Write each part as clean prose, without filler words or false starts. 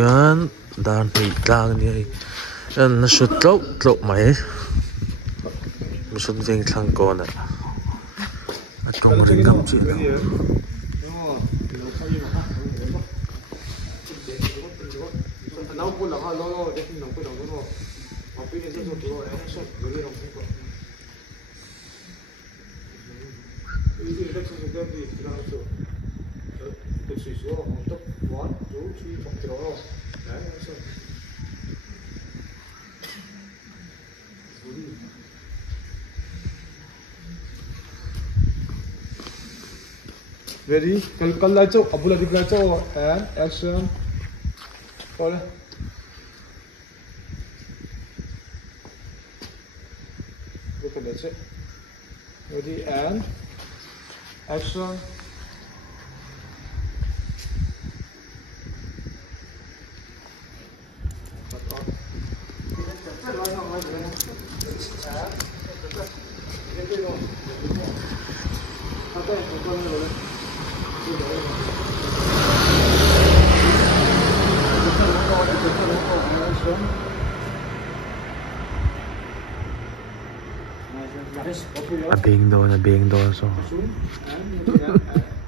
Yan dan lang ni yan nasut tlo mai musut jeng thang ko na atong ring kam chi Ready? Kal la cho, abula dikla cho, and action. Hold. Look at that's it. Ready and action. Being do so.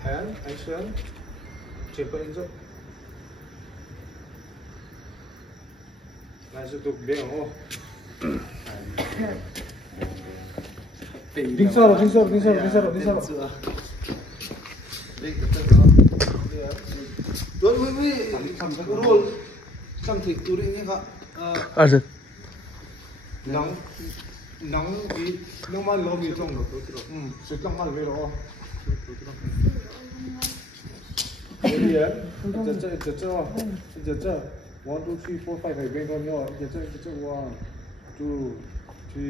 And action. Check it in. Nice to be oh. Ding saro. Wait. Roll. Something to ring it. Nắng thì nắng mal lo bị trong rồi, sẽ trong mal về rồi. Bây giờ, chờ, 1, 2, 3, 4, 5 phải bên con nhỏ, chờ, 1, 2, 3,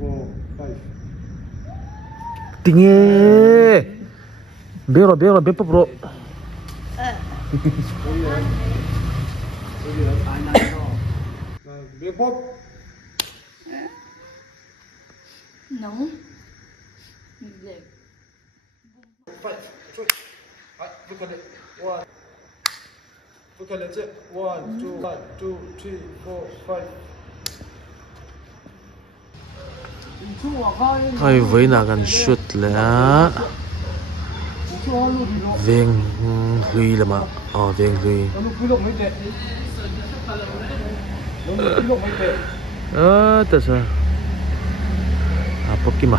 4, 5. Tinggi, bero, bro. Bepop. No. Look at it. One. Look at it. 1, 2, 3, 4, 5. Ai với là gần shoot là viên huy là mà viên huy tại sao apa kima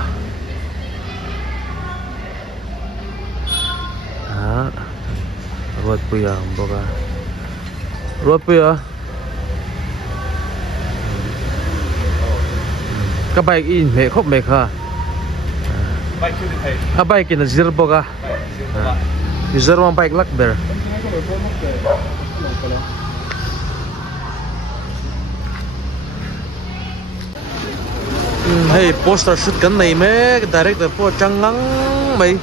ruột puya boga ruột puya các bike in mẹ khóc mẹ ha bike in zero boga zero one bike luck there hey poster shoot kan này mấy director po trăng nắng mấy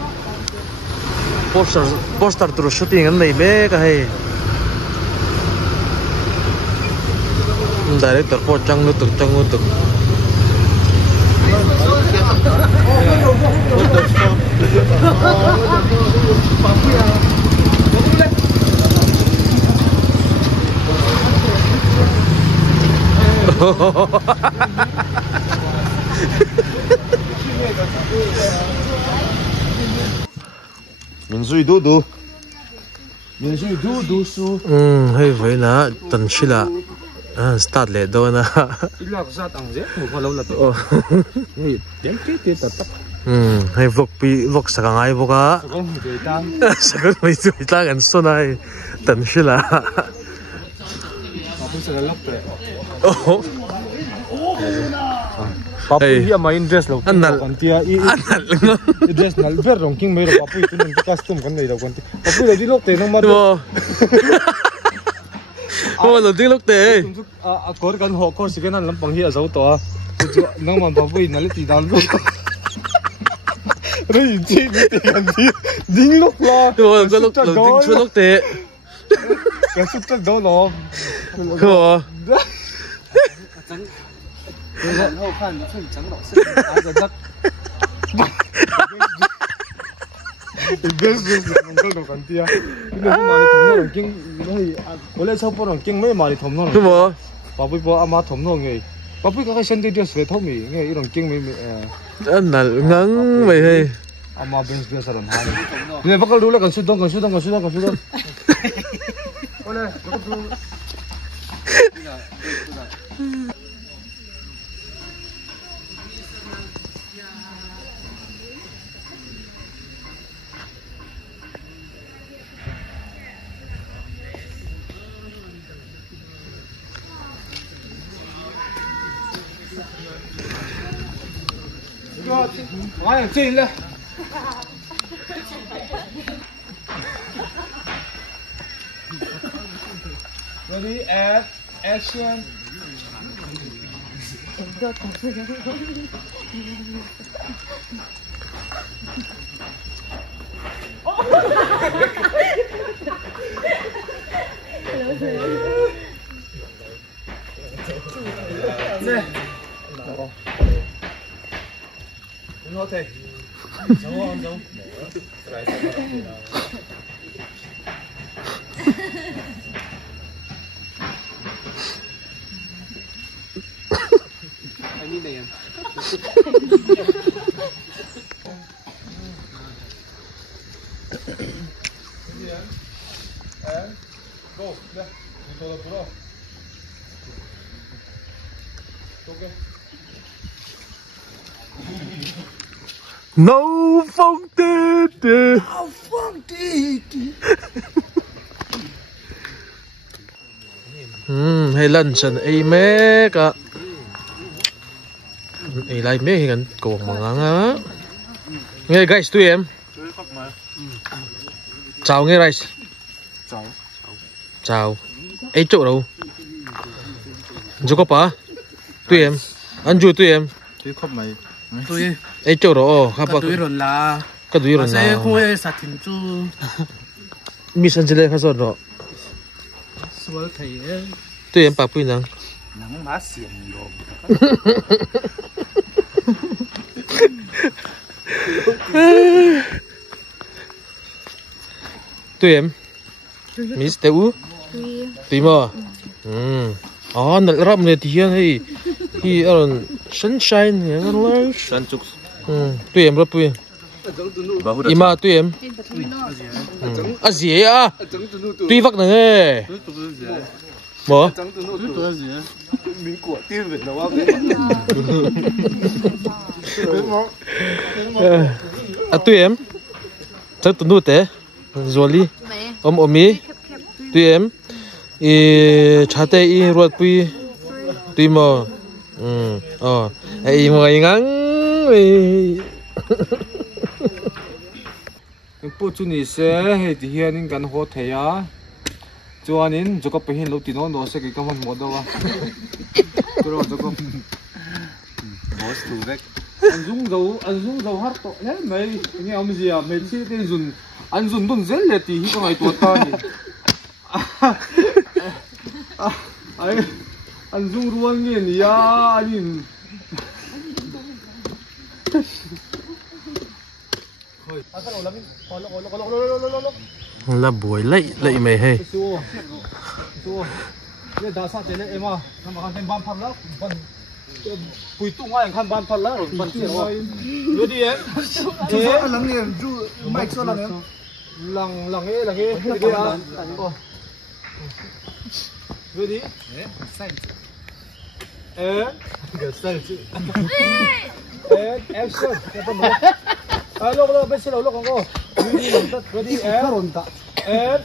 poster từ shooting kan này mấy cái hay director po trăng nutuk Mình suy đu su. Hay vậy là tận chỉ là start lệ đâu na. Ilak ra tăng dễ, một phần lâu là tôi. Đến cái tập. Hay vlog sa ngay boka. Sa con mấy tuổi ta gần số này tận chỉ là. Papu hiya main dress lo kan tia I dress nal ver rong king mai ro papu itu nanti custom kan mai ro kan papu lo di lok te nang ma do lo di lok te kor kan ho kor siken an lampang hi azau to nang ma papu nal ti dal lo re chi te kan ti ding lok la do kan lok ding chu lok te cái chút chắc đâu nó 그거 hậu khăn nó trắng đỏ sức ai còn chắc nó còn tia 근데 그 말이 덤노는 king 원래 첩보는 king mấy 말이 덤노는 그 뭐? 바쁘이 뭐 아마 덤노는 바쁘이 가가 선대디어스 왜 덤이 이런 king mấy 날 ngắn mày hay 아마 벤스 사람 하네 근데 바깥 놀래 간 수동 원래 아니 제일래 Ready, action. 네. nó thì xấu không xấu anh nhìn này em go đây tôi là pro ok No phong tê hay lần sân ấy mẹ cả ấy lại mẹ hình cổ mà ngang á nghe guys tụi em chào nghe guys chào ấy chỗ đâu chỗ có pa tụi em ăn chui tụi em tôi ấy chỗ đó hả tôi rồi là cái túi rồi sẽ nào không ai sát thỉnh chú mi sân chơi khai sơn đó số thầy tụi em bạc pin rằng nắng má xiềng rồi tụi em Miss Teu tụi mò nãy rap này thì hay hi sunshine này nó lấy 산쪽 tụi em rap tụi ima tụi em à gì à tụi vắt này mở mình của tiên Việt Nam tụi em chắc tụi nó thế rồi đi ôm mi tụi em cha tê i ruột pui tụi mò ai mà ngang opportunity hay thì hiện gần hồ thầy á cho anh cho các bạn lâu tin nó sẽ cái công việc một đâu rồi cho các boss tu đấy anh dùng dầu hát to đấy mày nghe ông gì à mày chỉ cái dùng anh dùng đông dễ lệ thì không ai tuột ta nhỉ anh dùng ruộng nghe nhỉ anh là buổi lạy mày hayเนี่ยดาซ่าเจเล่เอ็มอ่ะทำมาเป็นบ้านพันแล้วบ้านปุยตุ้งว่าอย่างคันบ้านพันแล้วบ้านเสียเลยดูดิเอ็มหลังเนี่ยดูไม่ก็หลังเนี่ยหลังเอ๊ะดูดิอ่ะดูดิเอ๊ะเกิดเส้นสิเอ๊ะแอคชั่นจะเป็นอะไรลูกเป็นสิ่งลูกของกูดูดิหลังตัดดูดิเอ๊ะเอ๊ะ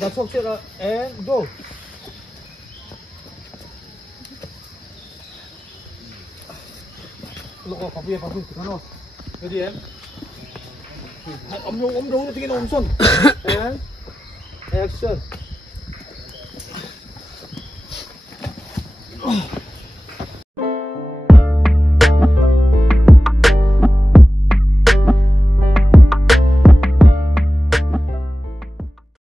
ดัชชกเสร็จแล้วเอ๊ะดูลูกออกกับเบียร์พักขึ้นข้างนอกดูดิเอ็มอมรู้จะกินอมส้นเอ็มแอคชั่น